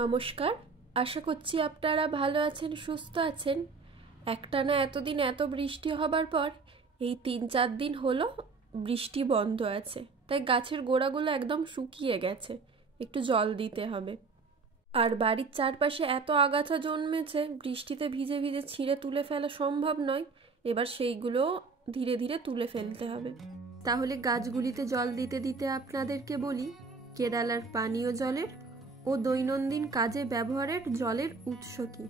নমস্কার, আশা করছি আপনারা ভালো আছেন, সুস্থ আছেন। একটানা এতদিন এত বৃষ্টি হবার পর এই 3-4 দিন হলো বৃষ্টি বন্ধ আছে, তাই গাছের গোড়াগুলো একদম শুকিয়ে গেছে, একটু জল দিতে হবে। আর বাড়ির চারপাশে এত আগাছা জন্মেছে, বৃষ্টিতে ভিজে ভিজে ছিঁড়ে তুলে ফেলা সম্ভব নয়। এবার সেইগুলো ধীরে ধীরে তুলে ফেলতে হবে। তাহলে গাছগুলিতে জল দিতে দিতে আপনাদেরকে বলি, কেরালার পানীয় জলের ও দৈনন্দিন কাজে ব্যবহারের জলের উৎস কি।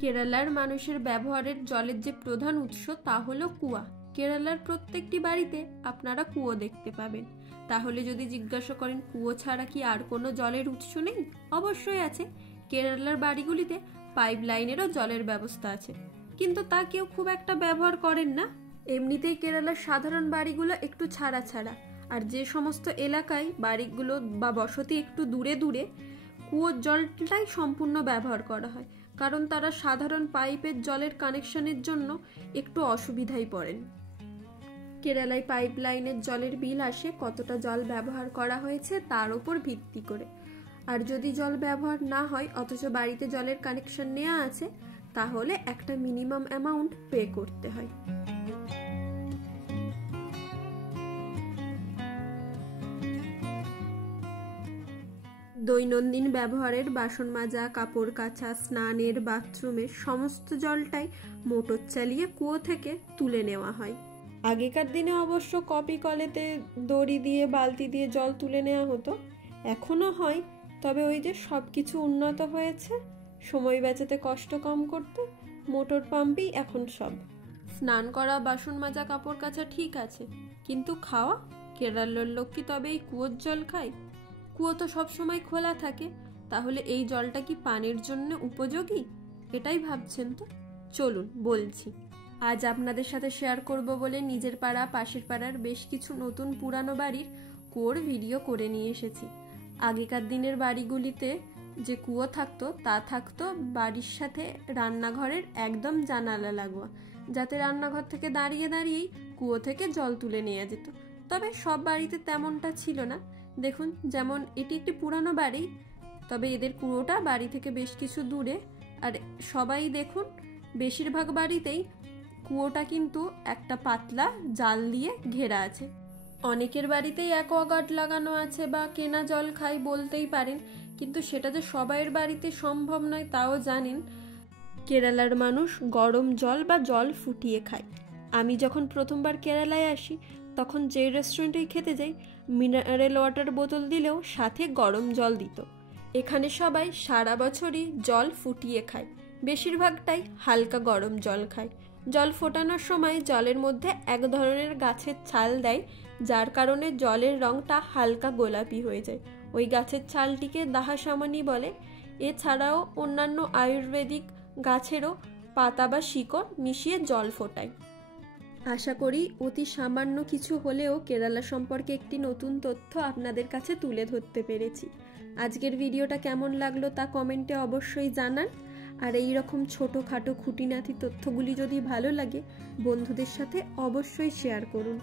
কেরালার মানুষের ব্যবহারের জলের যে প্রধান উৎস তা হলো কুয়া। কেরালার প্রত্যেকটি বাড়িতে আপনারা কুয়ো দেখতে পাবেন। তাহলে যদি জিজ্ঞাসা করেন কুয়ো ছাড়া কি আর কোনো জলের উৎস নেই, অবশ্যই আছে। কেরালার বাড়িগুলিতে পাইপ লাইনেরও জলের ব্যবস্থা আছে, কিন্তু তা কেউ খুব একটা ব্যবহার করেন না। এমনিতেই কেরালার সাধারণ বাড়িগুলো একটু ছাড়া ছাড়া, আর যে সমস্ত এলাকায় বাড়িগুলো বা বসতি একটু দূরে দূরে, কুয়োর জলটাই সম্পূর্ণ ব্যবহার করা হয়, কারণ তারা সাধারণ পাইপের জলের কানেকশনের জন্য একটু অসুবিধায় পড়েন। কেরালায় পাইপ লাইনের জলের বিল আসে কতটা জল ব্যবহার করা হয়েছে তার উপর ভিত্তি করে। আর যদি জল ব্যবহার না হয় অথচ বাড়িতে জলের কানেকশন নেওয়া আছে, তাহলে একটা মিনিমাম অ্যামাউন্ট পে করতে হয়। দৈনন্দিন ব্যবহারের বাসন মাজা, কাপড় কাচা, স্নানের, বাথরুমের সমস্ত জলটাই মোটর চালিয়ে কুয়ো থেকে তুলে নেওয়া হয়। আগেকার দিনে অবশ্য কপি কলেতে দড়ি দিয়ে বালতি দিয়ে জল তুলে নেওয়া হতো, এখনও হয়, তবে ওই যে সব কিছু উন্নত হয়েছে, সময় বাঁচাতে, কষ্ট কম করতে মোটর পাম্পই এখন সব। স্নান করা, বাসন মাজা, কাপড় কাচা ঠিক আছে, কিন্তু খাওয়া? কেরালার লোক কি তবে এই কুয়োর জল খায়? কুয়ো তো সবসময় খোলা থাকে, তাহলে এই জলটা কি পানের জন্য উপযোগী? এটাই ভাবছেন তো? চলুন বলছি। আজ আপনাদের সাথে শেয়ার করব বলে নিজের পাড়া, পাশের পাড়ার বেশ কিছু নতুন পুরানো বাড়ির কুয়োর ভিডিও করে নিয়ে এসেছি। আগেকার দিনের বাড়িগুলিতে যে কুয়ো থাকতো তা থাকতো বাড়ির সাথে রান্নাঘরের একদম জানালা লাগোয়া, যাতে রান্নাঘর থেকে দাঁড়িয়ে দাঁড়িয়েই কুয়ো থেকে জল তুলে নেওয়া যেত। তবে সব বাড়িতে তেমনটা ছিল না। দেখুন, যেমন এটি একটি পুরানো বাড়ি, তবে এদের কুয়োটা বাড়ি থেকে বেশ কিছু দূরে। আর সবাই দেখুন, বেশিরভাগ বাড়িতেই কুয়োটা কিন্তু একটা পাতলা জাল দিয়ে ঘেরা আছে। অনেকের বাড়িতেই অ্যাকোয়াগার্ড লাগানো আছে বা কেনা জল খাই বলতেই পারেন, কিন্তু সেটা যে সবাইয়ের বাড়িতে সম্ভব নয় তাও জানেন। কেরালার মানুষ গরম জল বা জল ফুটিয়ে খায়। আমি যখন প্রথমবার কেরালায় আসি, তখন যে রেস্টুরেন্টেই খেতে যাই, মিনারেল ওয়াটার বোতল দিলেও সাথে গরম জল দিত। এখানে সবাই সারা বছরই জল ফুটিয়ে খায়, বেশিরভাগটাই হালকা গরম জল খায়। জল ফোটানোর সময় জলের মধ্যে এক ধরনের গাছের ছাল দেয়, যার কারণে জলের রঙটা হালকা গোলাপি হয়ে যায়। ওই গাছের ছালটিকে দাহাসামানি বলে। এছাড়াও অন্যান্য আয়ুর্বেদিক গাছেরও পাতা বা শিকড় মিশিয়ে জল ফোটায়। আশা করি অতি সামান্য কিছু হলেও কেরালা সম্পর্কে একটি নতুন তথ্য আপনাদের কাছে তুলে ধরতে পেরেছি। আজকের ভিডিওটা কেমন লাগলো তা কমেন্টে অবশ্যই জানান। আর এই রকম ছোটোখাটো খুঁটিনাটি তথ্যগুলি যদি ভালো লাগে, বন্ধুদের সাথে অবশ্যই শেয়ার করুন।